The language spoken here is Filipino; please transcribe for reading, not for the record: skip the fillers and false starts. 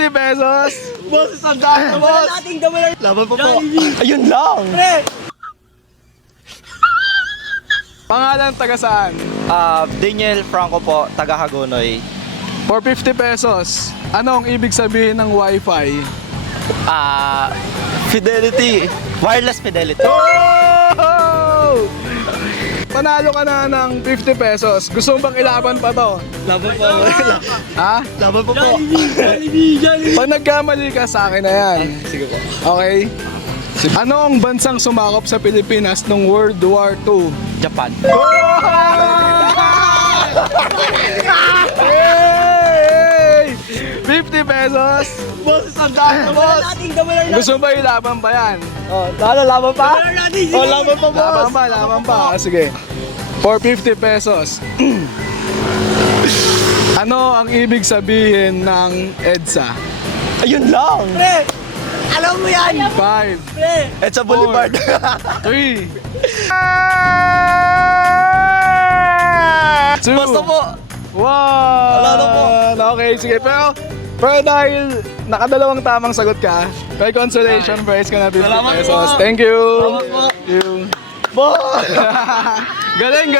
50 pesos. Boss, sandaan na, boss. Laban pa po. Ayun lang. Pangalan, taga saan? Daniel Franco po, taga Hagonoy. For 50 pesos, ano ang ibig sabihin ng Wi-Fi? Fidelity. Wireless fidelity. Oh! Panalo ka na ng 50 pesos. Gusto mo bang ilaban pa to? Laban po. Ha? Laban pa po. Pag nagkamali ka, sa akin na yan. Sige po. Okay? Ano ang bansang sumakop sa Pilipinas nung World War II? Japan. Hey! 50 pesos. Boss, sandaan na, boss. Gusto mo ba ilaban pa yan? Laban pa? Laban pa, boss. Laban pa. Sige. For 50 pesos. Ano ang ibig sabihin ng EDSA? Ayun lang. Alam mo yan. 5, It's a boulevard. 3, 2, Basta po. 1. Wala na po. Okay, sige. Pero dahil nakadalawang tamang sagot ka, may consolation prize ka na 50 Salamat pesos. po. Thank you. Salamat po. Thank you. Boss. Galing.